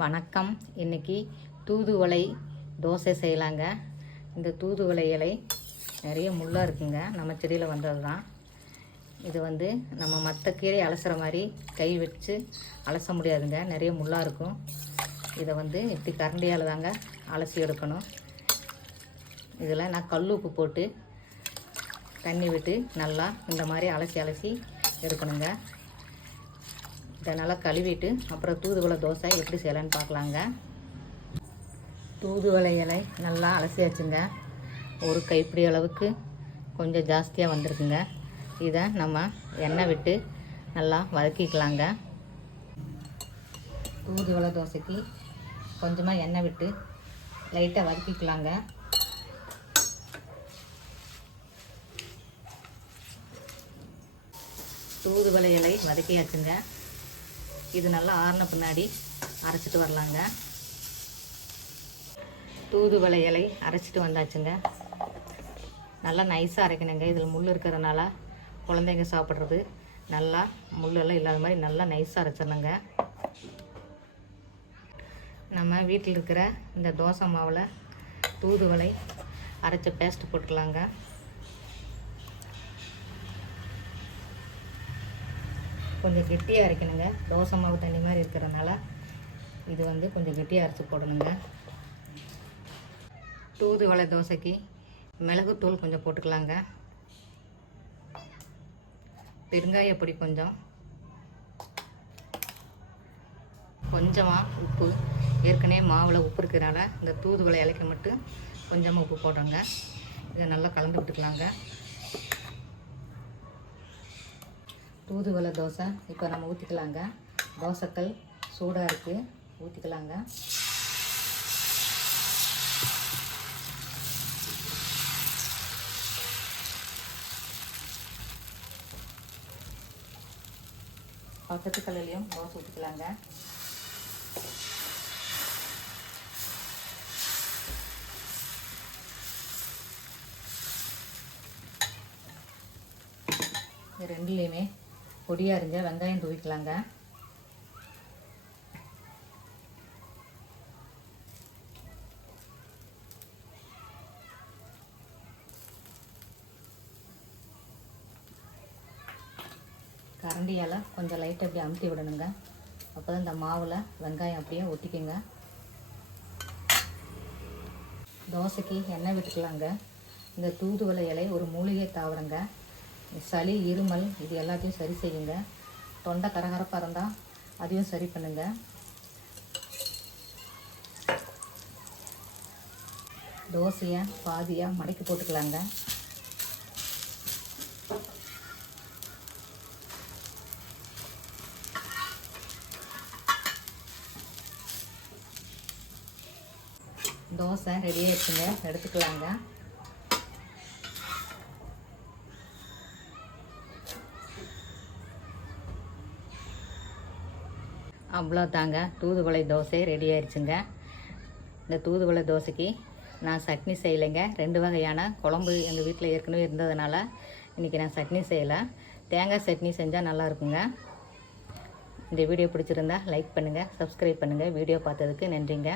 வணக்கம். இன்னைக்கு தூதுவளை தோசை செய்யலாங்க. இந்த தூதுவளை இலை நிறைய முள்ளாக இருக்குங்க. நம்ம செடியில் வந்தது தான் இது வந்து நம்ம மற்ற கீரை அலசுகிற மாதிரி கை வச்சு அலச முடியாதுங்க. நிறைய முள்ளாக இருக்கும். இதை வந்து இப்படி கரண்டியால் தாங்க அலசி எடுக்கணும். இதில் நான் கல் உப்பு போட்டு தண்ணி விட்டு நல்லா இந்த மாதிரி அலசி அலசி எடுக்கணுங்க. இதை நல்லா கழுவிட்டு அப்புறம் தூதுவளை தோசை எப்படி செய்யலான்னு பார்க்கலாங்க. தூதுவளை இலை நல்லா அலசியாச்சுங்க. ஒரு கைப்பிடி அளவுக்கு கொஞ்சம் ஜாஸ்தியாக வந்திருக்குங்க. இதை நம்ம எண்ணெய் விட்டு நல்லா வதக்கிக்கலாங்க. தூதுவளை தோசைக்கு கொஞ்சமாக எண்ணெய் விட்டு லைட்டாக வதக்கிக்கலாங்க. தூதுவளை இலை வதக்கியாச்சுங்க. இது நல்லா ஆறின பின்னாடி அரைச்சிட்டு வரலாங்க. தூதுவளை இலை அரைச்சிட்டு வந்தாச்சுங்க. நல்லா நைஸாக அரைக்கணுங்க. இதில் முள் இருக்கிறதுனால குழந்தைங்க சாப்பிட்றது நல்லா முள்ளெல்லாம் இல்லாத மாதிரி நல்லா நைஸாக அரைச்சிடணுங்க. நம்ம வீட்டில் இருக்கிற இந்த தோசை மாவில் தூதுவளை அரைச்ச பேஸ்ட் போட்டுக்கலாங்க. கொஞ்சம் கெட்டியாக அரைக்கணுங்க. தோசை மாவு தண்ணி மாதிரி இருக்கிறதுனால இது வந்து கொஞ்சம் கெட்டியாக அரைச்சி போடணுங்க. தூதுவளை தோசைக்கு மிளகுத்தூள் கொஞ்சம் போட்டுக்கலாங்க. பெருங்காய பொடி கொஞ்சம். கொஞ்சமாக உப்பு. ஏற்கனவே மாவில் உப்பு இருக்கிறனால இந்த தூதுவளை இலைக்க மட்டும் கொஞ்சமாக உப்பு போடுறோங்க. இதை நல்லா கலந்து விட்டுக்கலாங்க. தூதுவலை தோசை. இப்போ நம்ம ஊற்றிக்கலாங்க தோசைக்கல் சூடாக இருக்குது ஊற்றிக்கலாங்க பக்கத்து கல்லுலேயும் தோசை ஊற்றிக்கலாங்க ரெண்டுலேயுமே பொடியாக அரிஞ்ச வெங்காயம் தூவிக்கலாங்க. கரண்டியால் கொஞ்சம் லைட்டாக அப்படியே அமுத்தி விடணுங்க. அப்போ தான் இந்த மாவில் வெங்காயம் அப்படியே ஒட்டிக்குங்க. தோசைக்கு எண்ணெய் விட்டுக்கலாங்க. இந்த தூதுவளை இலை ஒரு மூலிகை தாவரங்க. சளி இருமல் இது எல்லாத்தையும் சரி செய்யுங்க. தொண்டை கரகரப்பாக இருந்தால் அதையும் சரி பண்ணுங்க. தோசையை பாதியாக மடக்கி போட்டுக்கலாங்க. தோசை ரெடி ஆயிடுச்சுங்க. எடுத்துக்கலாங்க. அவ்வளோ தாங்க தூதுவளை தோசை ரெடி ஆயிடுச்சுங்க இந்த தூதுவளை தோசைக்கு நான் சட்னி செய்யலைங்க. ரெண்டு வகையான குழம்பு எங்கள் வீட்டில் ஏற்கனவே இருந்ததுனால இன்றைக்கி நான் சட்னி செய்யலை. தேங்காய் சட்னி செஞ்சால் நல்லா இருக்குங்க. இந்த வீடியோ பிடிச்சிருந்தா லைக் பண்ணுங்கள் சப்ஸ்கிரைப் பண்ணுங்கள் வீடியோ பார்த்ததுக்கு நன்றிங்க.